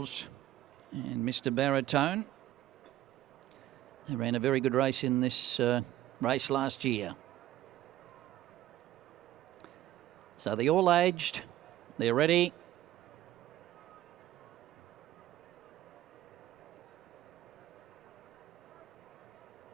Falls and Mr. Baritone. They ran a very good race in this race last year. So the all-aged, they're ready.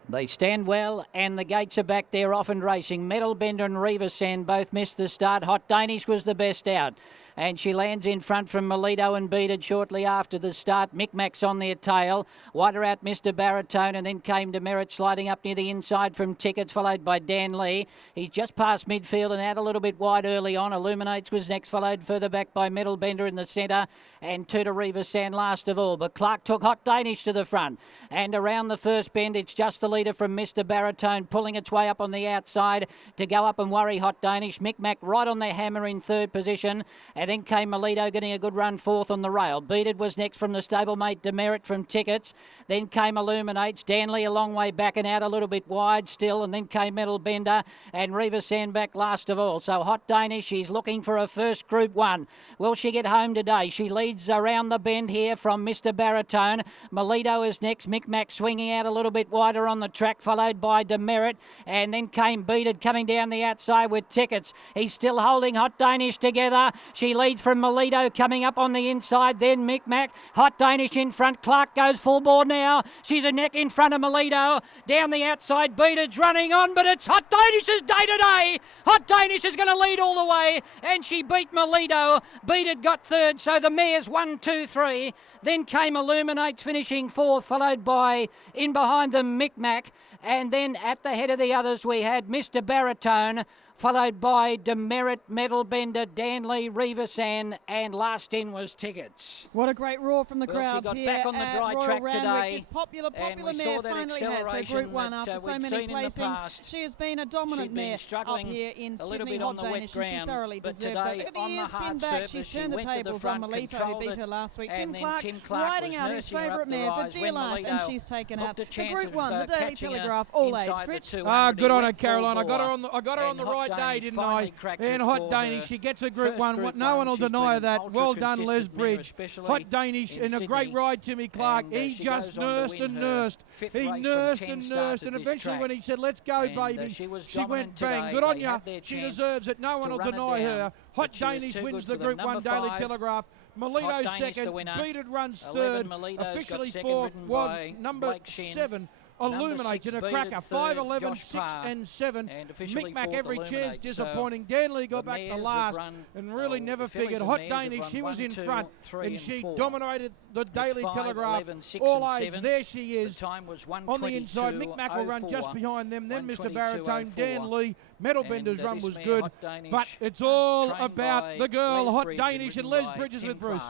They stand well, and the gates are back there off and racing. Metal Bender and Reeva Sand both missed the start. Hot Danish was the best out, and she lands in front from Melito and Beaded shortly after the start. Micmac's on their tail. Wider out Mr. Baritone, and then came Demerit sliding up near the inside from Tickets, followed by Dan Lee. He's just past midfield and out a little bit wide early on. Illuminates was next, followed further back by Metal Bender in the centre, and two to Reeva Sand last of all. But Clark took Hot Danish to the front, and around the first bend, it's just the leader from Mr. Baritone pulling its way up on the outside to go up and worry Hot Danish. Micmac right on their hammer in third position, and then came Melito getting a good run fourth on the rail. Beaded was next from the stablemate Demerit from Tickets. Then came Illuminates. Danley a long way back and out a little bit wide still, and then came Metal Bender and Reeva Sandback last of all. So Hot Danish, she's looking for a first Group 1. Will she get home today? She leads around the bend here from Mr. Baritone. Melito is next. Micmac swinging out a little bit wider on the track, followed by Demerit, and then came Beaded coming down the outside with Tickets. He's still holding Hot Danish together. She leads from Melito coming up on the inside, then Micmac. Hot Danish in front. Clark goes full bore now. She's a neck in front of Melito. Down the outside, Beaded's running on, but it's Hot Danish's day today. Hot Danish is going to lead all the way, and she beat Melito. Beaded got third, so the mares 1, 2, 3. Then came Illuminates finishing fourth, followed by in behind them Micmac. And then at the head of the others we had Mr. Baritone, followed by Demerit, Metal Bender, Danley, Reeva Sand, and last in was Tickets. What a great roar from the crowds she got here back on the dry at track Royal today, Randwick. This popular mare finally has her Group 1 after so many placings. She has been a dominant mare up here in Sydney. Hot Danish, and she thoroughly deserved that. Look at the ears pinned back. She's turned the tables on Melito, who beat her last week. Tim Clark riding out his favourite mare for dear life, and she's taken out the Group 1, the Daily Telegraph, all age. Rich. Good on her, Caroline. I got her on the right day, didn't I? And Hot Danish, she gets a Group 1. No one will deny that. Well done, Les Bridge. Hot Danish in a great ride, Timmy Clark. He just nursed and nursed. He nursed and nursed, and eventually when he said, let's go, baby, she went bang. Good on ya. She deserves it. No one will deny her. Hot Danish wins the Group 1 Daily Telegraph. Melito second. Beaded runs third. Officially fourth was number 7. Illuminates in a cracker, 5, 11, 6 and 7. Micmac every chance disappointing. Danley got back to last and really never figured. Hot Danish, she was in front and she dominated the Daily Telegraph. All age, there she is. On the inside, Micmac will run just behind them. Then Mr. Baritone, Dan Lee. Metal Bender's run was good. But it's all about the girl, Hot Danish, and Les Bridges with Bruce.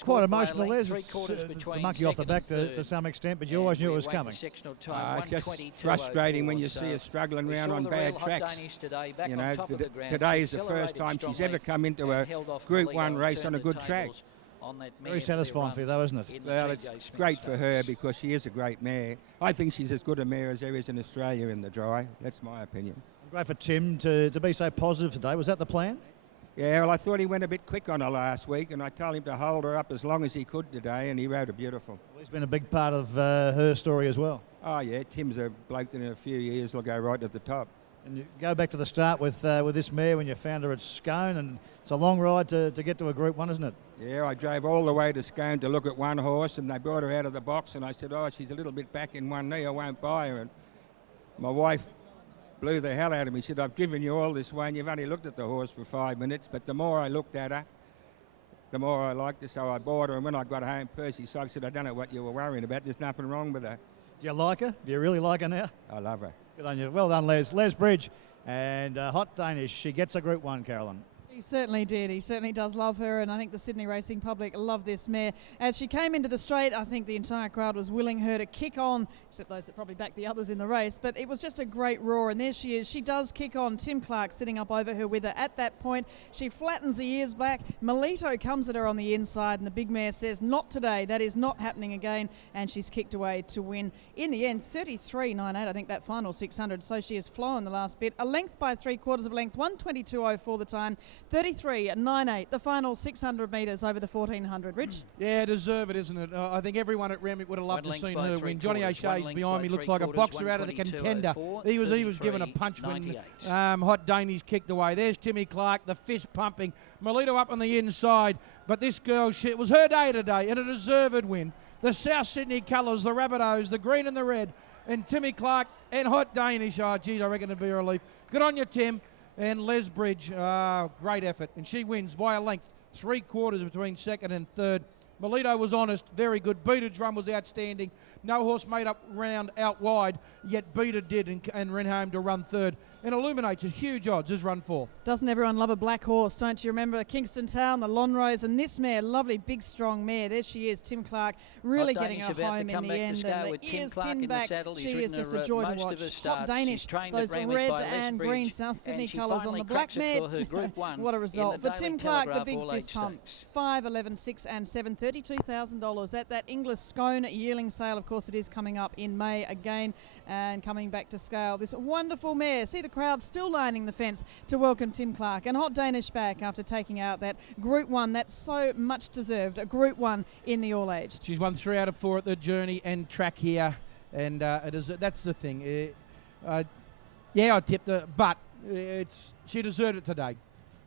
Quite emotional, Les. It's a monkey off the back to some extent, but you always knew it was coming. It's just frustrating when you see her struggling around on bad tracks. You know, today is the first time she's ever come into a Group 1 race on a good track. Very satisfying for you, though, isn't it? Well, it's great for her because she is a great mare. I think she's as good a mare as there is in Australia in the dry. That's my opinion. Great for Tim to be so positive today. Was that the plan? Yeah, well, I thought he went a bit quick on her last week, and I told him to hold her up as long as he could today, and he rode her beautiful. Well, he's been a big part of her story as well. Oh, yeah, Tim's a bloke that in a few years will go right to the top. And you go back to the start with this mare when you found her at Scone, and it's a long ride to get to a Group 1, isn't it? Yeah, I drove all the way to Scone to look at one horse, and they brought her out of the box, and I said, oh, she's a little bit back in one knee, I won't buy her. And my wife blew the hell out of me. She said, I've driven you all this way and you've only looked at the horse for 5 minutes. But the more I looked at her, the more I liked her. So I bought her. And when I got home, Percy Suggs said, I don't know what you were worrying about. There's nothing wrong with her. Do you like her? Do you really like her now? I love her. Good on you. Well done, Les. Les Bridge and Hot Danish. She gets a Group 1, Carolyn. He certainly did. He certainly does love her, and I think the Sydney racing public love this mare. As she came into the straight, I think the entire crowd was willing her to kick on, except those that probably backed the others in the race, but it was just a great roar, and there she is. She does kick on. Tim Clark sitting up over her with her at that point. She flattens the ears back. Melito comes at her on the inside, and the big mare says, not today. That is not happening again, and she's kicked away to win. In the end, 33.98, I think that final 600, so she has flown the last bit. A length by 3/4 of a length, 1:22.04 the time. 33.98, the final 600 metres over the 1400. Rich? Yeah, deserve it, isn't it? I think everyone at Randwick would have loved to have seen her win. Johnny O'Shea's behind me, looks like a boxer out of the contender. He was given a punch when Hot Danish kicked away. There's Timmy Clark, the fist pumping. Melito up on the inside, but this girl, it was her day today, and a deserved win. The South Sydney colours, the Rabbitohs, the green and the red, and Timmy Clark and Hot Danish. Oh, geez, I reckon it'd be a relief. Good on you, Tim. And Les Bridge, great effort. And she wins by a length, 3/4 between second and third. Melito was honest, very good. Beated's run was outstanding. No horse made up round out wide, yet Beated did and ran home to run third. And Illuminates at huge odds has run fourth. Doesn't everyone love a black horse? Don't you remember Kingston Town, the Lonrose, and this mare, lovely big strong mare. There she is, Tim Clark, really getting her home in the end. And the ears pinned back. She is just a joy to watch. Hot Danish, those red and green South Sydney colours on the black mare. What a result. For Tim Clark, the big fist pump. 5, 11, 6 and 7, $32,000 at that English Scone yearling sale. Of course, it is coming up in May again and coming back to scale. This wonderful mare. See the crowd still lining the fence to welcome Tim Clark, and Hot Danish back after taking out that Group 1 that's so much deserved, a Group 1 in the all-aged. She's won 3 out of 4 at the Journey and track here, and that's the thing. Yeah, I tipped her, but she deserved it today.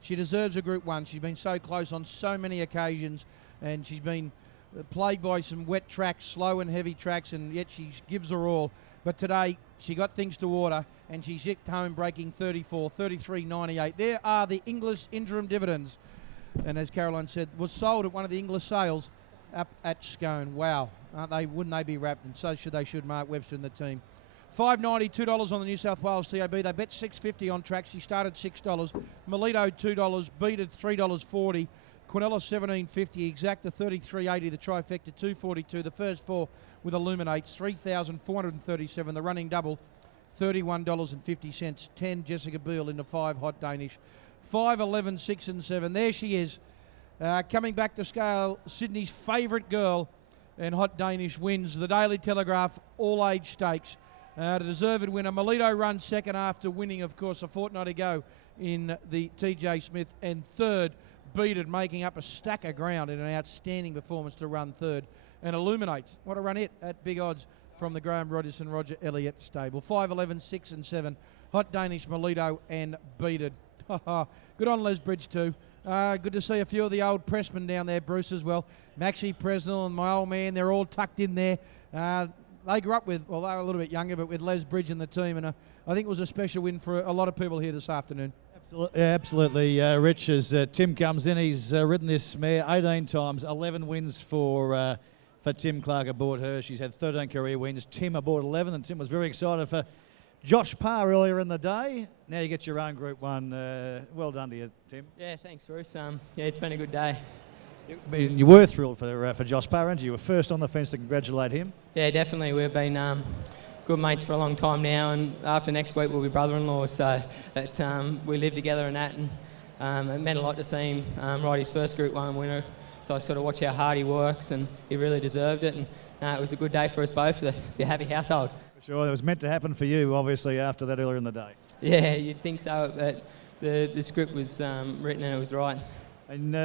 She deserves a Group 1. She's been so close on so many occasions, and she's been plagued by some wet tracks, slow and heavy tracks, and yet she gives her all. But today, she got things to order, and she zipped home breaking 34, 33.98. There are the English interim dividends. And as Caroline said, was sold at one of the English sales up at Scone. Wow, aren't they? Wouldn't they be wrapped? And so should Mark Webster and the team. $5.90, $2 on the New South Wales TAB. They bet $6.50 on track. She started $6. Melito $2. Beated $3.40. Quinella $17.50. Exacta $33.80. The trifecta $2.42. The first 4 with Illuminates $3,437. The running double $31.50. 10 Jessica Beale into 5 Hot Danish. 5, 11, 6 and 7. There she is. Coming back to scale, Sydney's favourite girl, and Hot Danish wins the Daily Telegraph all-age stakes. The deserved winner. Melito runs second after winning, of course, a fortnight ago in the TJ Smith, and third, Beated, making up a stack of ground in an outstanding performance to run third. And Illuminates, what a run it at big odds from the Graham Rodgers and Roger Elliott stable. 5, 11, 6 and 7. Hot Danish, Melito and Beated. Good on Les Bridge too. Good to see a few of the old pressmen down there, Bruce as well. Maxie Presnell and my old man, they're all tucked in there. They grew up with, well, they were a little bit younger, but with Les Bridge and the team, and I think it was a special win for a lot of people here this afternoon. Absolutely, Rich, as Tim comes in, he's ridden this mare 18 times, 11 wins for Tim Clark aboard her. She's had 13 career wins, Tim aboard 11, and Tim was very excited for Josh Parr earlier in the day. Now you get your own Group 1. Well done to you, Tim. Yeah, thanks, Bruce. Yeah, it's been a good day. You were thrilled for Josh Parr, weren't you? You were first on the fence to congratulate him. Yeah, definitely. We've been good mates for a long time now, and after next week we'll be brother-in-laws, so we live together and that, and it meant a lot to see him ride his first Group 1 winner. So I sort of watch how hard he works, and he really deserved it, and it was a good day for us both, the happy household. For sure, it was meant to happen for you, obviously, after that earlier in the day. Yeah, you'd think so, but the script was written and it was right. And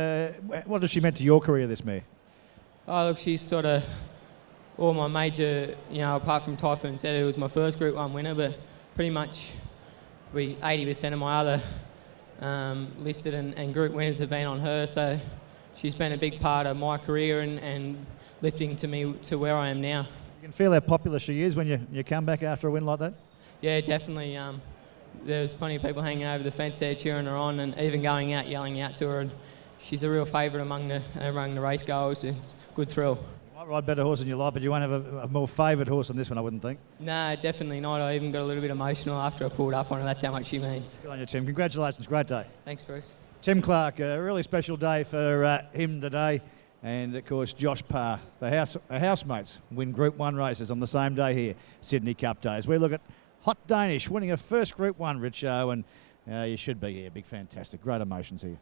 what has she meant to your career, this mare? Oh, look, she's sort of all my major, apart from Typhoon said it was my first Group 1 winner, but pretty much 80% of my other listed and group winners have been on her, so she's been a big part of my career and lifting to me to where I am now. You can feel how popular she is when you come back after a win like that? Yeah, definitely. There was plenty of people hanging over the fence there cheering her on, and even going out yelling out to her, and she's a real favourite among the race goers. It's a good thrill. You might ride better horse in your life, but you won't have a more favoured horse than this one, I wouldn't think. No, definitely not. I even got a little bit emotional after I pulled up on her. That's how much she means. Good on you, Tim. Congratulations. Great day. Thanks, Bruce. Tim Clark, a really special day for him today. And, of course, Josh Parr, the housemates, win Group 1 races on the same day here, Sydney Cup Days. We look at Hot Danish winning her first Group 1, Richo, and you should be here. Big, fantastic. Great emotions here.